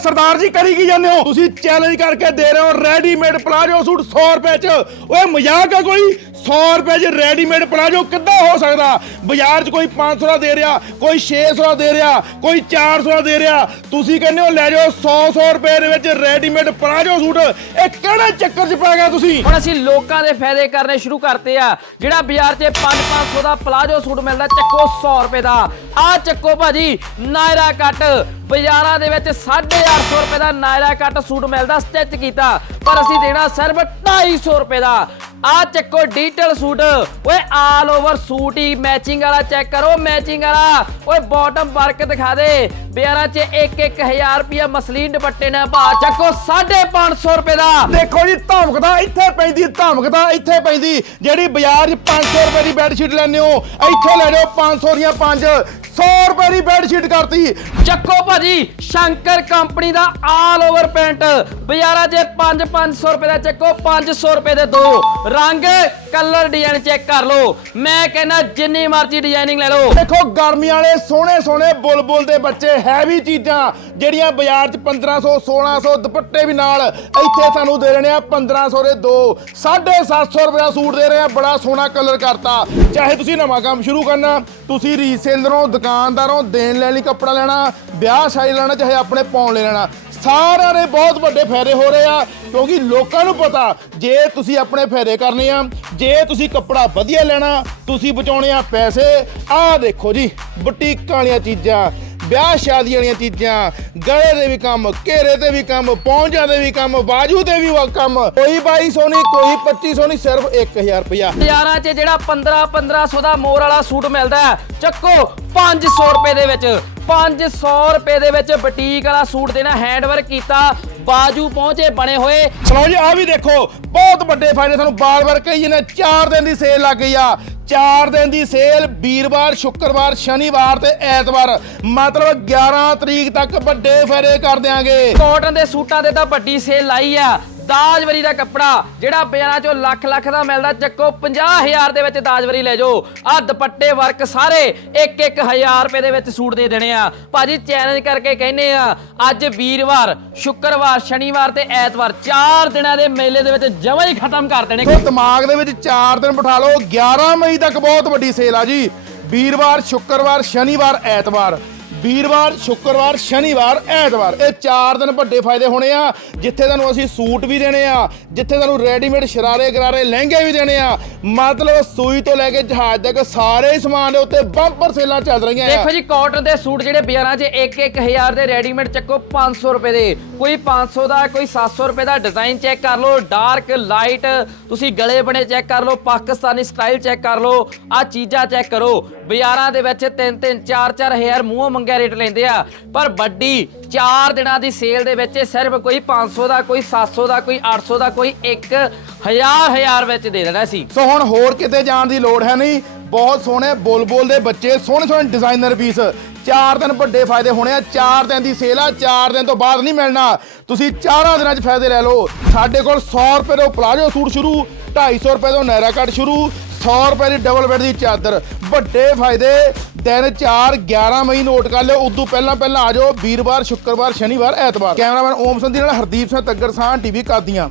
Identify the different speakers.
Speaker 1: ਸਰਦਾਰ ਜੀ ਕਰੀ ਕੀ ਜਾਂਦੇ ਹੋ? ਤੁਸੀਂ ਚੈਲੰਜ ਕਰਕੇ ਦੇ ਰਹੇ ਹੋ ਰੈਡੀਮੇਡ ਪਲਾਜੋ ਸੂਟ 100 ਰੁਪਏ ਚ। ਓਏ ਮਜ਼ਾਕ ਆ ਕੋਈ? 100 ਰੁਪਏ ਚ ਰੈਡੀਮੇਡ ਪਲਾਜੋ ਕਿੱਦਾਂ ਹੋ ਸਕਦਾ? ਬਾਜ਼ਾਰ 'ਚ ਕੋਈ 500 ਦਾ ਦੇ ਰਿਹਾ, ਕੋਈ 600 ਦਾ ਦੇ ਰਿਹਾ, ਕੋਈ 400 ਦਾ ਦੇ ਰਿਹਾ। ਤੁਸੀਂ ਕਹਿੰਦੇ ਹੋ ਲੈ ਜਾਓ 100 100 ਰੁਪਏ ਦੇ ਵਿੱਚ ਰੈਡੀਮੇਡ ਪਲਾਜੋ ਸੂਟ। ਇਹ ਕਿਹੜੇ ਚੱਕਰ 'ਚ ਪੈ ਗਿਆ ਤੁਸੀਂ?
Speaker 2: ਹੁਣ ਅਸੀਂ ਲੋਕਾਂ ਦੇ ਫਾਇਦੇ ਕਰਨੇ ਸ਼ੁਰੂ ਕਰਤੇ ਆ। ਜਿਹੜਾ ਬਾਜ਼ਾਰ 'ਚ 5-500 ਦਾ ਪਲਾਜੋ ਸੂਟ ਮਿਲਦਾ, ਚੱਕੋ 100 ਰੁਪਏ ਦਾ। ਆ ਚੱਕੋ ਭਾਜੀ, ਨਾਇਰਾ ਕੱਟ। ਬਾਜ਼ਾਰਾਂ ਦੇ ਵਿੱਚ 850 ਰੁਪਏ ਦਾ ਨਾਇਰਾ ਕੱਟ ਸੂਟ ਮਿਲਦਾ ਸਟਿਚ ਕੀਤਾ। ਪਰ ਅਸੀਂ ਦੇਣਾ ਸਿਰਫ 250 ਰੁਪਏ ਦਾ। ਆ ਚੱਕੋ ਡਿਜੀਟਲ ਸੂਟ। ਓਏ ਆਲ ਓਵਰ ਸੂਟ ਹੀ ਮੈਚਿੰਗ ਵਾਲਾ ਚੈੱਕ ਕਰੋ ਮੈਚਿੰਗ ਵਾਲਾ। ਓਏ ਬਾਟਮ ਵਰਕ ਦਿਖਾ ਦੇ। ਬਾਜ਼ਾਰਾਂ 'ਚ 1-1000 ਰੁਪਿਆ ਮਸਲੀਨ ਦੁਪੱਟੇ ਨਾਲ ਭਾ ਚੱਕੋ 550 ਰੁਪਏ ਦਾ।
Speaker 1: ਦੇਖੋ ਜੀ, ਧਮਕਦਾ ਇੱਥੇ ਪੈਂਦੀ, ਧਮਕਦਾ ਇੱਥੇ ਪੈਂਦੀ। ਜਿਹੜੀ ਬਾਜ਼ਾਰ 'ਚ 500 ਰੁਪਏ ਦੀ ਬੈੱਡ ਸ਼ੀਟ ਲੈਂਦੇ ਹੋ, ਇੱਥੇ ਲੈ ਜਾਓ 500 ਦੀਆਂ 5 100 ਰੁਪਏ ਦੀ ਬੈੱਡ ਸ਼ੀਟ ਕਰਤੀ।
Speaker 2: ਚੱਕੋ ਭਾਜੀ ਸ਼ੰਕਰ ਕੰਪਨੀ ਦਾ ਆਲ ਓਵਰ ਪੈਂਟ ਬਾਜ਼ਾਰਾਂ 'ਚ 5-500 ਰੁਪਏ ਦਾ ਚੱਕੋ 500 ਰੁਪਏ ਦੇ ਦੋ। ਰੰਗ ਕਲਰ ਡਿਜ਼ਾਈਨ ਚੈੱਕ ਕਰ ਲਓ। ਮੈਂ ਕਹਿੰਦਾ ਜਿੰਨੀ ਮਰਜ਼ੀ ਡਿਜ਼ਾਈਨਿੰਗ ਲੈ ਲਓ।
Speaker 1: ਦੇਖੋ ਗਰਮੀਆਂ ਵਾਲੇ ਸੋਹਣੇ ਸੋਹਣੇ ਬੁਲਬੁਲ ਦੇ ਬੱਚੇ ਹੈਵੀ ਚੀਜ਼ਾਂ ਜਿਹੜੀਆਂ ਬਾਜ਼ਾਰ 'ਚ 1500 1600 ਦੁਪੱਟੇ ਵੀ ਨਾਲ ਇੱਥੇ ਤੁਹਾਨੂੰ ਦੇ ਰਹੇ ਆ 1500 ਦੇ ਦੋ। 750 ਰੁਪਏ ਦਾ ਸੂਟ ਦੇ ਰਹੇ ਆ ਬੜਾ ਸੋਹਣਾ ਕਲਰ ਕਰਤਾ। ਚਾਹੇ ਤੁਸੀਂ ਨਵਾਂ ਕੰਮ ਸ਼ੁਰੂ ਕਰਨਾ ਤੁਸੀਂ ਰੀਸੇਲਰੋਂ ਦੁਕਾਨਦਾਰੋਂ ਦੇਣ ਲੈਣ ਲਈ ਕੱਪੜਾ ਲੈਣਾ, ਵਿਆਹ ਸ਼ਾਦੀ ਲੈਣਾ, ਚਾਹੇ ਆਪਣੇ ਪਾਉਣ ਲਈ ਲੈਣਾ। ਸਾਰਿਆਂ ਦੇ ਬਹੁਤ ਵੱਡੇ ਫਾਇਦੇ ਹੋ ਰਹੇ ਆ, ਕਿਉਂਕਿ ਲੋਕਾਂ ਨੂੰ ਪਤਾ, ਜੇ ਤੁਸੀਂ ਆਪਣੇ ਫਾਇਦੇ ਕਰਨੇ ਆ, ਜੇ ਤੁਸੀਂ ਕੱਪੜਾ ਵਧੀਆ ਲੈਣਾ, ਤੁਸੀਂ ਬਚਾਉਣੇ ਆ ਪੈਸੇ। ਆਹ ਦੇਖੋ ਜੀ, ਬੁਟੀਕਾਂ ਵਾਲੀਆਂ ਚੀਜ਼ਾਂ। ਵਿਆਹ ਸ਼ਾਦੀਆਂ ਵਾਲੀਆਂ ਚੀਜ਼ਾਂ ਗਲੇ ਦੇ ਵੀ ਕੰਮ ਘੇਰੇ ਤੇ ਵੀ ਕੰਮ ਪੌਂਜਾਂ ਦੇ ਵੀ ਕੰਮ ਬਾਜੂ ਤੇ ਵੀ ਕੰਮ। ਕੋਈ 2200 ਨਹੀਂ ਕੋਈ 2500 ਨਹੀਂ ਸਿਰਫ 1000 ਰੁਪਇਆ।
Speaker 2: ਬਾਜ਼ਾਰਾਂ 'ਚ ਜਿਹੜਾ 15-1500 ਦਾ ਮੋਰ ਵਾਲਾ ਸੂਟ ਮਿਲਦਾ ਹੈ, ਚੱਕੋ 500 ਰੁਪਏ ਦੇ ਵਿੱਚ। 500 ਰੁਪਏ ਦੇ ਵਿੱਚ ਬੁਟੀਕ ਵਾਲਾ ਸੂਟ ਦੇਣਾ ਹੈਂਡਵਰਕ ਕੀਤਾ ਬਾਜੂ ਪਹੁੰਚੇ ਬਣੇ ਹੋਏ।
Speaker 1: ਸੁਣੋ ਜੀ ਆ ਵੀ ਦੇਖੋ ਬਹੁਤ ਵੱਡੇ ਫਾਇਦੇ ਤੁਹਾਨੂੰ ਬਾਰ-ਬਾਰ ਕਹੀ ਜਾਂਦੇ 4 ਦਿਨ ਦੀ ਸੇਲ ਲੱਗ ਗਈ ਆ। 4 ਦਿਨ ਦੀ ਸੇਲ ਵੀਰਵਾਰ, ਸ਼ੁੱਕਰਵਾਰ, ਸ਼ਨੀਵਾਰ ਤੇ ਐਤਵਾਰ। ਮਤਲਬ 11 ਤਰੀਕ ਤੱਕ ਵੱਡੇ ਫੇਰੇ ਕਰ ਦਿਆਂਗੇ।
Speaker 2: ਕਾਟਨ ਦੇ ਸੂਟਾਂ ਦੇ ਤਾਂ ਵੱਡੀ ਸੇਲ ਲਾਈ ਆ। ਦਾਜਵਰੀ ਦਾ ਕੱਪੜਾ, ਜਿਹੜਾ ਬਾਜ਼ਾਰਾਂ 'ਚੋਂ ਲੱਖ ਲੱਖ ਦਾ ਮਿਲਦਾ, ਚੱਕੋ 50000 ਦੇ ਵਿੱਚ ਦਾਜਵਰੀ ਲੈ ਜਾਓ। ਆ ਦੁਪੱਟੇ ਵਰਕ ਸਾਰੇ 1-1000 ਰੁਪਏ ਦੇ ਵਿੱਚ ਸੂਟ ਦੇ ਦੇਣੇ ਆ। ਭਾਜੀ ਚੈਲੰਜ ਕਰਕੇ ਕਹਿੰਨੇ ਆ, ਅੱਜ ਵੀਰਵਾਰ, ਸ਼ੁੱਕਰਵਾਰ, ਸ਼ਨੀਵਾਰ ਤੇ ਐਤਵਾਰ 4 ਦਿਨਾਂ ਦੇ ਮੇਲੇ ਦੇ ਵਿੱਚ ਜਮਾਂ ਹੀ ਖਤਮ ਕਰ ਦੇਣੇ।
Speaker 1: ਸੋ ਦਿਮਾਗ ਦੇ ਵਿੱਚ 4 ਦਿਨ ਬਿਠਾ ਲਓ 11 ਮਈ ਤੱਕ ਬਹੁਤ ਵੱਡੀ ਸੇਲ ਆ ਜੀ। ਵੀਰਵਾਰ, ਸ਼ੁੱਕਰਵਾਰ, ਸ਼ਨੀਵਾਰ, ਐਤਵਾਰ। ਵੀਰਵਾਰ, ਸ਼ੁੱਕਰਵਾਰ, ਸ਼ਨੀਵਾਰ, ਐਤਵਾਰ। ਇਹ ਚਾਰ ਦਿਨ ਵੱਡੇ ਫਾਇਦੇ ਹੋਣੇ ਆ। ਜਿੱਥੇ ਤੁਹਾਨੂੰ ਅਸੀਂ ਸੂਟ ਵੀ ਦੇਣੇ ਆ, ਜਿੱਥੇ ਤੁਹਾਨੂੰ ਰੈਡੀਮੇਡ ਸ਼ਰਾਰੇ ਗਰਾਰੇ ਲਹਿੰਗੇ ਵੀ ਦੇਣੇ ਆ, ਮਤਲਬ ਸੂਈ ਤੋਂ ਲੈ ਕੇ ਜਹਾਜ਼ ਤੱਕ ਸਾਰੇ ਸਮਾਨ ਦੇ ਉੱਤੇ ਬੰਪਰ ਸੇਲਾਂ ਚੱਲ ਰਹੀਆਂ ਆ।
Speaker 2: ਦੇਖੋ ਜੀ ਕਾਟਨ ਦੇ ਸੂਟ ਜਿਹੜੇ ਬਾਜ਼ਾਰਾਂ 'ਚ 1-1000 ਦੇ ਰੈਡੀਮੇਡ ਚੱਕੋ 500 ਰੁਪਏ ਦੇ। ਕੋਈ 500 ਦਾ, ਕੋਈ 700 ਰੁਪਏ ਦਾ ਡਿਜ਼ਾਈਨ ਚੈੱਕ ਕਰ ਲਓ ਡਾਰਕ ਲਾਈਟ ਤੁਸੀਂ ਗਲੇ ਬਣੇ ਚੈੱਕ ਕਰ ਲਓ, ਪਾਕਿਸਤਾਨੀ ਸਟਾਈਲ ਚੈੱਕ ਕਰ ਲਓ ਆ ਚੀਜ਼ਾਂ ਚੈੱਕ ਕਰੋ। ਬਾਜ਼ਾਰਾਂ ਦੇ ਵਿੱਚ 3-3 4-4 ਹਜ਼ਾਰ ਮੂੰਹੋਂ ਮੰਗਿਆ ਰੇਟ ਲੈਂਦੇ ਆ। ਪਰ ਵੱਡੀ 4 ਦਿਨਾਂ ਦੀ ਸੇਲ ਦੇ ਵਿੱਚ ਸਿਰਫ ਕੋਈ 500 ਦਾ, ਕੋਈ 700 ਦਾ, ਕੋਈ 800 ਦਾ, ਕੋਈ 1000 ਹਜ਼ਾਰ ਵਿੱਚ ਦੇ ਦੇਣਾ ਸੀ।
Speaker 1: ਸੋ ਹੁਣ ਹੋਰ ਕਿਤੇ ਜਾਣ ਦੀ ਲੋੜ ਹੈ ਨਹੀਂ। ਬਹੁਤ ਸੋਹਣੇ ਬੁਲਬੁਲ ਦੇ ਬੱਚੇ ਸੋਹਣੇ ਸੋਹਣੇ ਡਿਜ਼ਾਈਨਰ ਪੀਸ ਚਾਰ ਦਿਨ ਵੱਡੇ ਫਾਇਦੇ ਹੋਣੇ ਆ, ਚਾਰ ਦਿਨ ਦੀ ਸੇਲ ਆ, ਚਾਰ ਦਿਨ ਤੋਂ ਬਾਅਦ ਨਹੀਂ ਮਿਲਣਾ। ਤੁਸੀਂ ਚਾਰਾਂ ਦਿਨਾਂ 'ਚ ਫਾਇਦੇ ਲੈ ਲਓ। ਸਾਡੇ ਕੋਲ 100 ਰੁਪਏ ਤੋਂ ਪਲਾਜੋ ਸੂਟ ਸ਼ੁਰੂ 250 ਰੁਪਏ ਤੋਂ ਨਾਇਰਾ ਕੱਟ ਸ਼ੁਰੂ 100 ਰੁਪਏ ਦੀ ਡਬਲ ਬੈੱਡ ਦੀ ਚਾਦਰ। ਵੱਡੇ ਫਾਇਦੇ, ਦਿਨ 4 11 ਮਈ ਨੋਟ ਕਰ ਲਿਓ। ਉਦੋਂ ਪਹਿਲਾਂ ਪਹਿਲਾਂ ਆ ਜਾਓ। ਵੀਰਵਾਰ, ਸ਼ੁੱਕਰਵਾਰ, ਸ਼ਨੀਵਾਰ, ਐਤਵਾਰ। ਕੈਮਰਾਮੈਨ ਓਮ ਸੰਧੀ ਨਾਲ ਹਰਦੀਪ ਸਿੰਘ ਤੱਗਰ ਸਾਹ ਟੀਵੀ ਕਾਦੀਆਂ